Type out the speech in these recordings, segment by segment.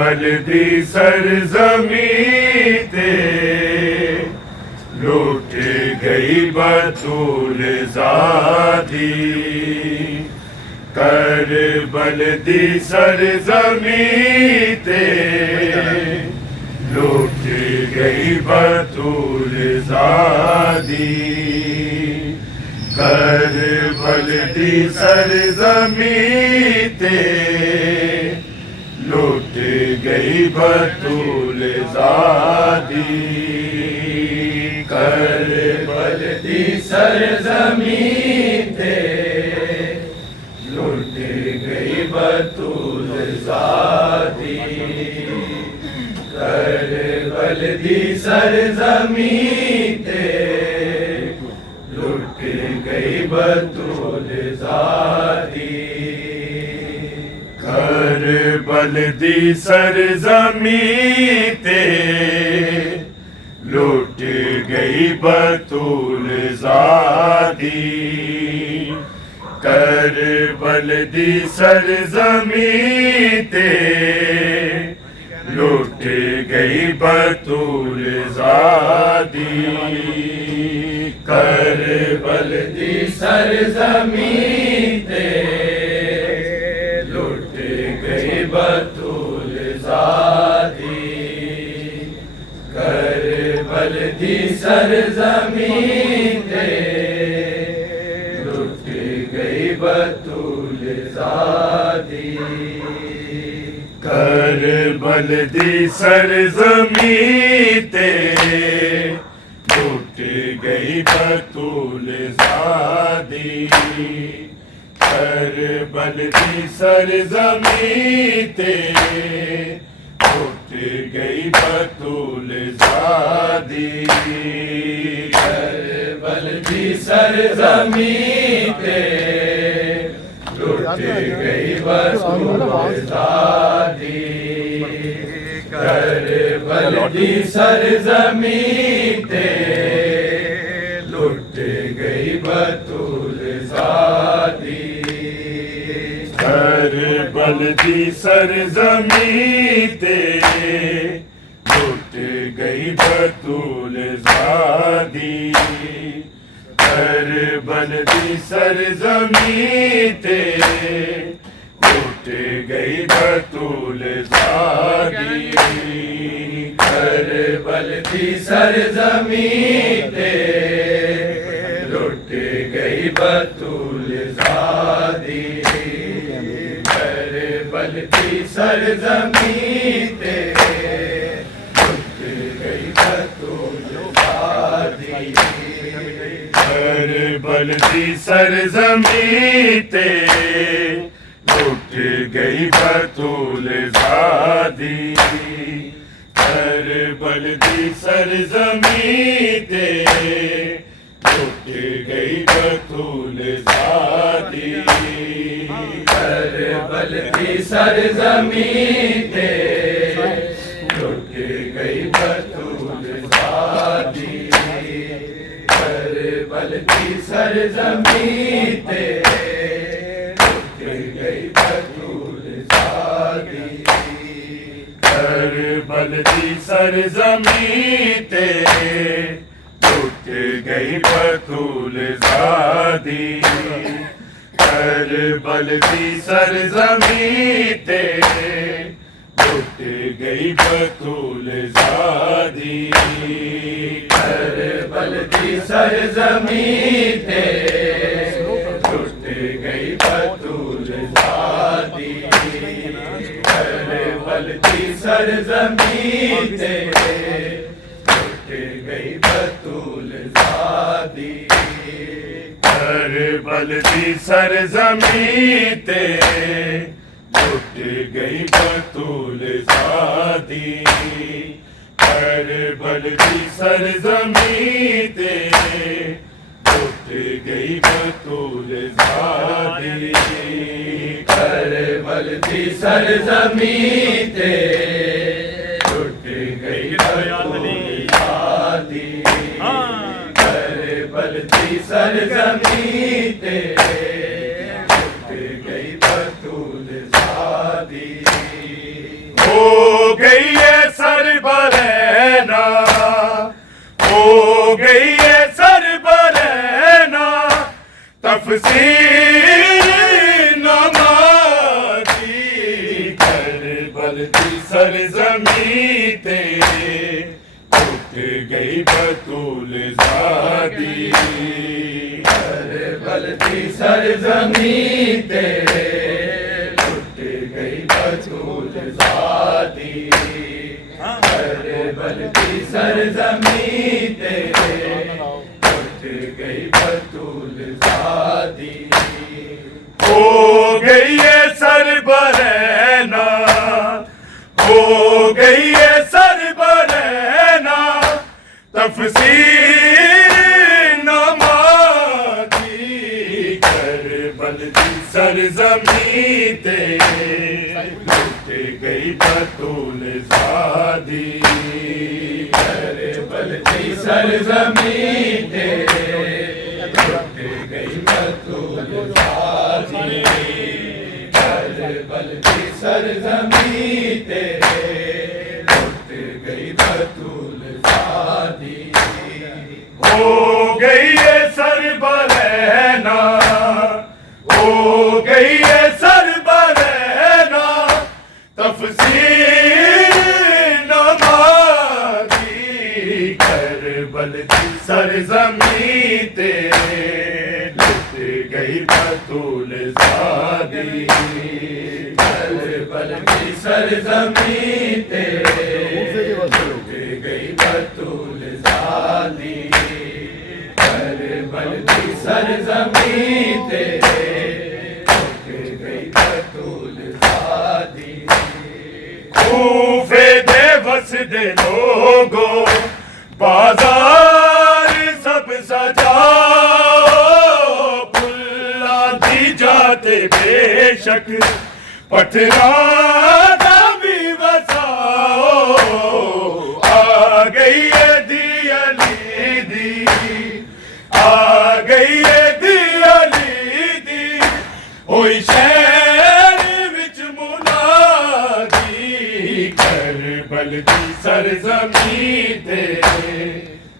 बलदी सरजमी ते लूट गई बतूल ज़ादी। कर बलदी सरजमी ते लूट गई बतूल ज़ादी। कर बलदी सरजमी ते लूट गई बतूल ज़ादी। कर बलदी सरजमी ते लूट गई बतूल ज़ादी। कर बलदी सरजमी ते लूट गई बतूल ज़ादी। कर बलदी सरजमी ते लूट गई बतूल ज़ादी। कर बलदी सरजमी ते लूट गई बतूल ज़ादी। कर बलदी सरजमी ते बतूल ज़ादी। कर बलदी सरजमी ते लूट गई बतूल ज़ादी। कर बलदी सरजमी ते लूट गई बतूल ज़ादी। कर बलदी सरजमी ते लूट गई बतूल ज़ादी। कर बलदी सरजमी ते लूट गई बतूल ज़ादी। कर बलदी सरजमी ते लूट गई बतूल ज़ादी। कर बलदी सरजमी ते लूट गई बतूल ज़ादी। करबल दी सरजमी ते उठ गई बतूल ज़ादी करबल दी सरजमी ते लुट गई बतूल ज़ादी करबल दी सरजमी ते लुट गई बतूल ज़ादी करबल दी सरजमी ते लुट गई बतूल ज़ादी करबल दी सरजमी ते लुट गई बतूल ज़ादी करबल दी सरजमी ते लुट गई बतूल ज़ादी करबल दी सरजमी ते लुट गई बतूल ज़ादी करबल दी सरजमी ते लुट गई बतूल ज़ादी करबल दी सरजमी ते लुट गई बतूल ज़ादी करबल दी सरजमी ते लुट गई बतूल ज़ादी करबल दी सरजमी ते लुट गई बतूल ज़ादी करबल दी सरजमी ते लुट गई बतूल ज़ादी करबल दी सरजमी ते लुट गई बतूल ज़ादी करबल दी सरजमी ते लुट गई बतूल ज़ादी करबल दी सरजमी ते लुट गई बतूल ज़ादी हो गई है सरबरैना हो गई है सरबरैना तफसीर नमाज़ी करबल दी सरजमी ते लुट गई बतूल ज़ादी करबल दी सरजमी ते लुट गई बतूल ज़ादी करबल दी सरजमी ते लुट गई बतूल ज़ादी हो गई है सरबरैना हो गई है सरबरैना तफसीर नमाज़ी करबल दी सरजमी ते लुट गई बतूल ज़ादी करबल दी सरजमी ते लुट गई बतूल ज़ादी करबल दी सरजमी ते लुट गई बतूल ज़ादी हो गई है सरबरैना हो गई है सरबरैना तफसीर नमाज़ी करबल दी सरजमी ते लुट गई बतूल ज़ादी करबल दी सरजमी ते लुट गई बतूल ज़ादी करबल दी सरजमी ते लुट गई बतूल ज़ादी कूफे दे वसदे लोगो बाजार सब सजाओ पुल्ला दी जाते बेशक पठराना भी बसाओ आ गई है दी अली दी आ गई है दी अली दी होई शहर विच मुनादी करबल दी सरजमी ते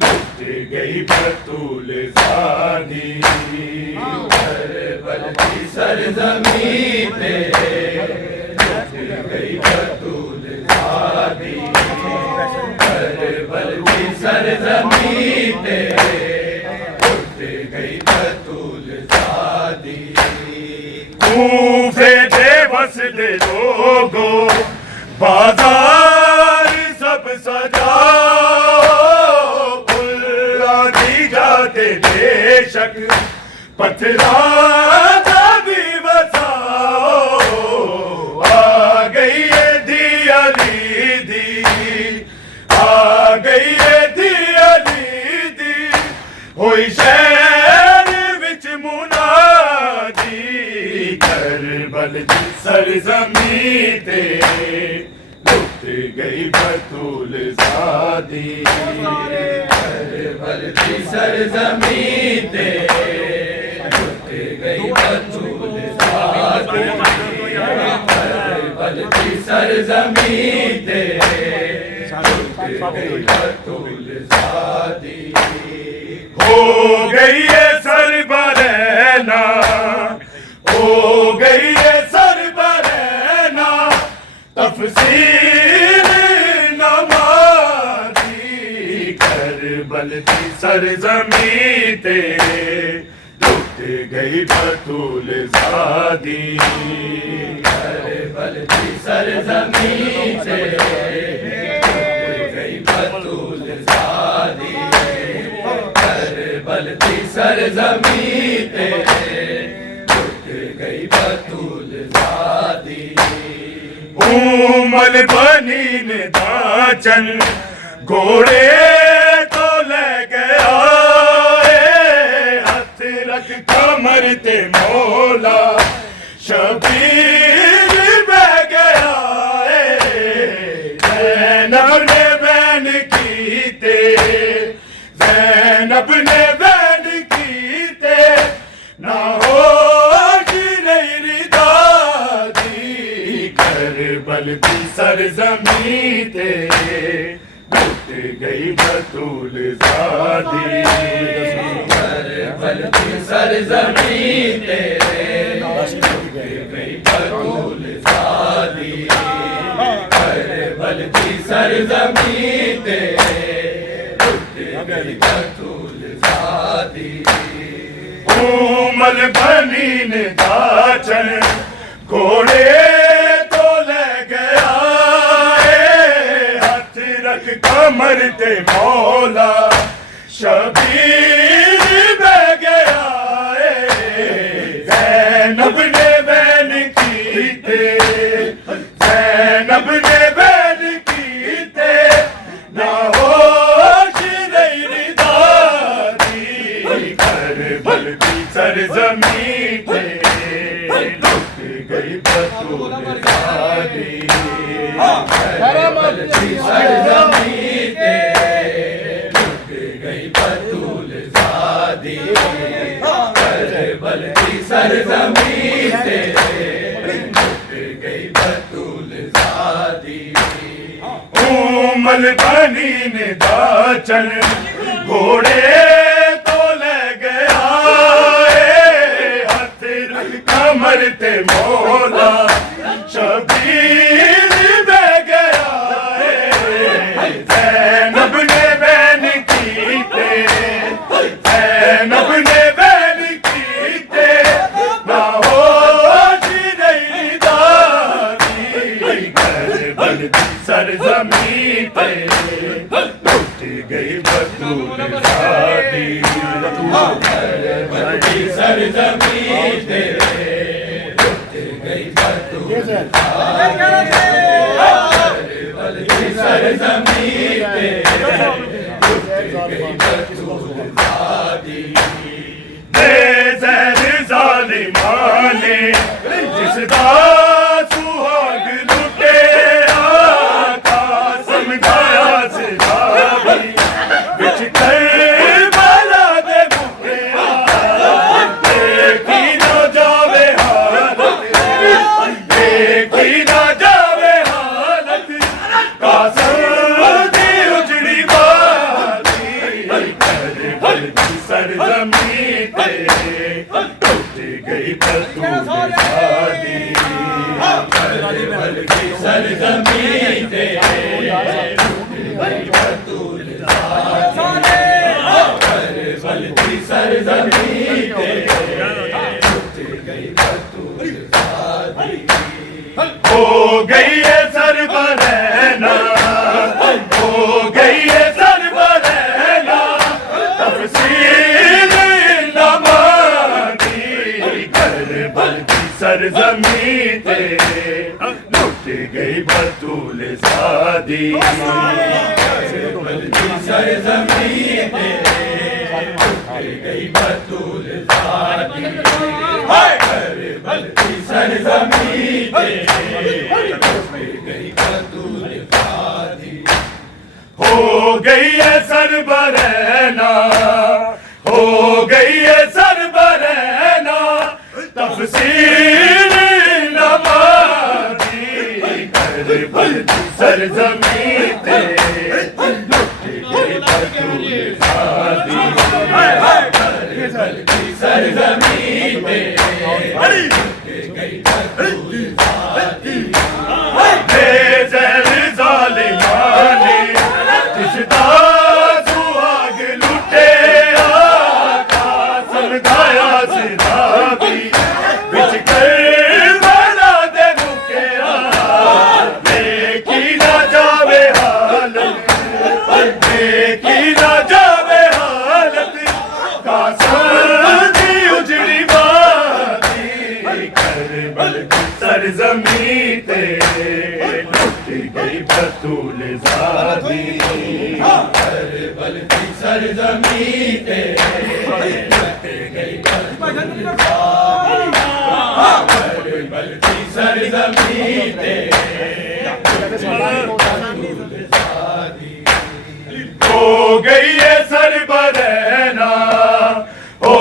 लुट गई बतूल ज़ादी करबल की सरज़मीं पे लुट गई बतूल ज़ादी करबल की सरज़मीं पे लुट गई बतूल ज़ादी कूफे बेबस दे लोगों बाजार सब सजाओ बुला दी जाते बेशक पथरा भी बसाओ आ गई है दी अली दी आ गई है दी अली दी होई शहर विच मुनादी करबल दी सरज़मीं ते लुट गई बतूल ज़ादी करबल की सरज़मीं ते लुट गई बतूल ज़ादी करबल की सरज़मीं ते लुट गई बतूल ज़ादी हो गई है सरबरहना हो गई है सरबरहना तफसील नमाज़ी करबल की सरज़मीं ते लुट गई बतूल ज़ादी करबल की सरज़मीं ते लुट गई बतूल ज़ादी करबल की सरज़मीं ते लुट गई बतूल ज़ादी उमल बनी ने दाचन घोड़े तो ले गया हाथ रख कमर ते मौला शबीर बह गया ज़ैनब ने बैन कीते ज़ैनब ने बैन कीते ना होश नहीं रिदा करबल की सरज़मीं ते लुट गई बतूल ज़ादी करबल की सरज़मीं ते लुट गई बतूल ज़ादी करबल की सरज़मीं ते लुट गई बतूल ज़ादी उमल बनी ने दाचन घोड़े तो ले गया हाथ रख कमर ते मौला शबीर बह गया ज़ैनब ने बैन कीते ज़ैनब ने बैन कीते ना होश नहीं रिदा दी करबल की सरज़मीं पे लुट गई बतूल ज़ादी करबल की सरज़मीं ते लुट गई बतूल ज़ादी करबल की सरज़मीं ते लुट गई बतूल ज़ादी उमल बनी ने दाचन घोड़े तो ले गया हाथ रख कमर ते मौला शबीर बह गया ज़ैनब ने बैन कीते ज़ैनब ने बैन कीते ना होश नहीं दादी करबल की सरज़मीं पे लुट गई बतूल ज़ादी करबल की सरज़मीं पे लुट गई बतूल करबल की सरज़मीं पे लुट गई बतूल ज़ादी ज़हर ज़ालिमां ने जिसदा सुहाग लुटे आका समझाया सिराही बिच करबला दे मुखे देखी ना जावे हालत देखी ना जावे हालत कासम दी उजड़ी बाती गई बतूल सादी बल्कि सरजमीं पे बतूल सादी बल्कि सरजमीं पे गई बतूल सादी हो गई है सरबरहना हो गई है सरबरहना तफसील नमानी करबल की सरजमीं पे लुट गई बतूल सादी करबल की सरजमीं पे लुट गई बतूल सादी करबल की सरजमीं पे हो गई है सरबरहना हो गई है सरबरहना तफसील नमाज़ी करबल की सरजमीं पे लुट गई बतूल सादी करबल की सरजमीं पे लुट गई बतूल सादी बेज़र ज़ालिमाने जिसदा सुहाग लुटे आका समझाया सिरावी बिच करबला दे मुकिया देखी ना जावे हालत देखी ना जावे हालत कासम दी उजड़ी बाती करबल की सरजमीं पे लुट गई बतूल सादी करबल की सरजमीं पे लुट गई बतूल करबल की सरजमीं पे हो गई है सरबरहना हो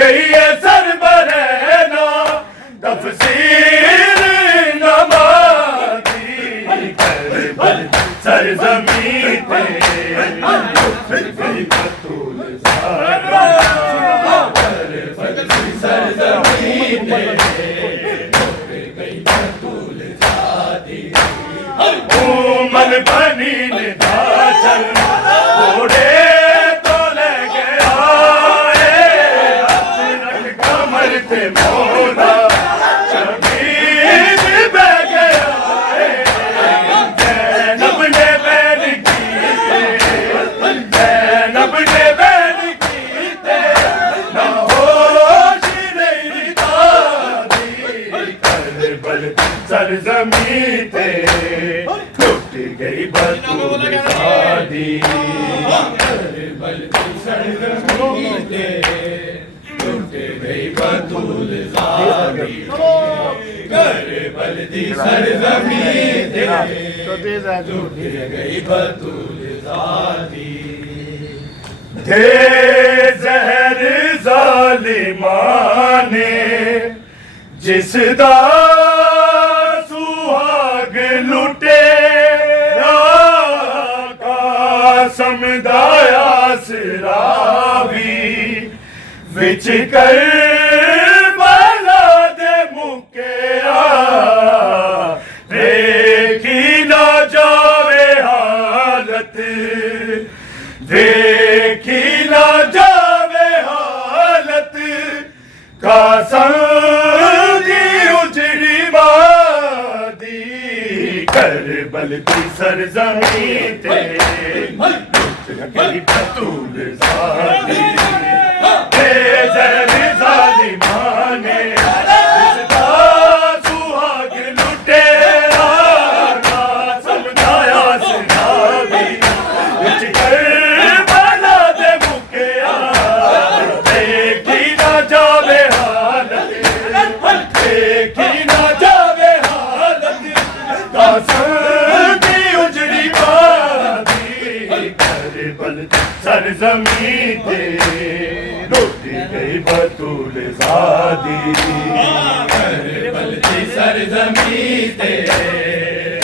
गई है सरबरहना तफसील नमाज़ी करबल सरजमीं पे लुट गई बतूल सादी करबल की सरजमीं पे लुट गई बतूल सादी मन बनी निदा चल घोड़े तो ले गया कमर पे मोरा शबीर बह गया जैनब ने बैन की जैनब ने बैन की ना होश नहीं दादी करबल की सरजमीं पे लुट गई बतूल सादी करबल की सरजमीं पे लुट गई बतूल सादी करबल की सरजमीं पे लुट गई बतूल सादी थे ज़हर ज़ालिमाने जिसदा सुहाग लुटे समझाया सिरावी विच करबला दे मुकिया देखी ना जावे हालत देखी ना जावे हालत कासम दी उजड़ी बादी करबल की सरजमीं पे लुट गई बतूल सादी बेज़र ज़ालिमाने जिसदा सुहाग लुटे आका समझाया सिरावी विच करबला दे मुकिया देखी ना जावे हालत देखी ना जावे हालत कासम दी उजड़ी बादी करबल सरजमीं पे लुट गई बतूल सादी करबल की सरजमीं पे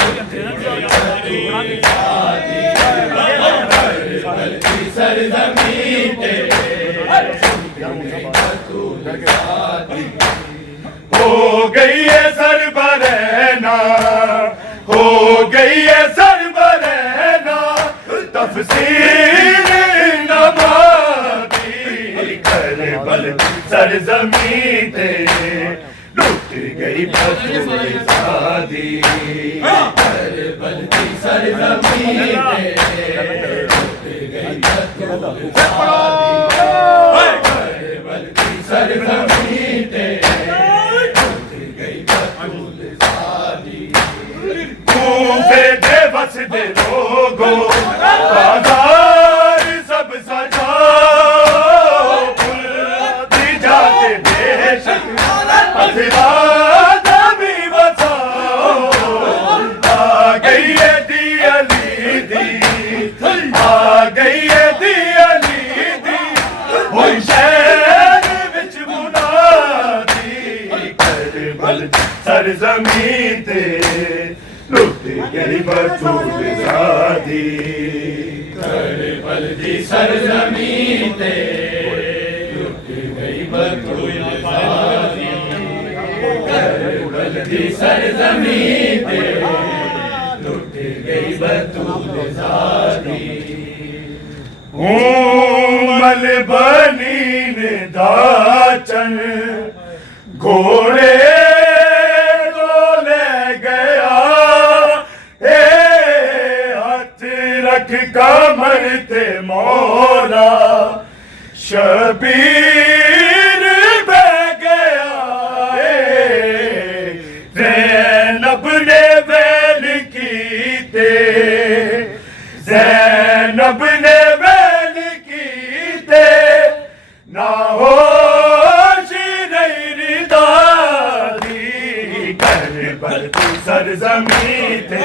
लुट गई बतूल सादी करबल की सरजमीं पे लुट गई बतूल सादी हो गई है सरबरहना, हो गई है सरबरहना, तफसीर नमाज़ी करबल सरज़मीं ते लुट गई बतूल ज़ादी, करबल की सरज़मीं ते लुट गई बतूल ज़ादी, करबल की सरज़मीं ते लुट गई बतूल ज़ादी। कूफे दे बस दे लोगों बाजार सब सजाओ, भूलती जाते बेशक अफरादा भी बचाओ। आ गई है दी अली दी, आ गई है दी अली दी, हुई शहर विच मुनादी, करबल सरज़मीं ते लुट गई बतूल ज़ादी, करबल दी सरज़मीं ते लुट गई बतूल ज़ादी, करबल दी सरज़मीं ते लुट गई बतूल ज़ादी। मल बनी ने दाचन घोड़े तो ले गया, हाथ रख कमर ते मौला शबीर बह गया। ज़ैनब ने वैल कीते, ज़ैनब ने वैल कीते, ना होश नहीं रिदा दी, करबल की सरज़मीं ते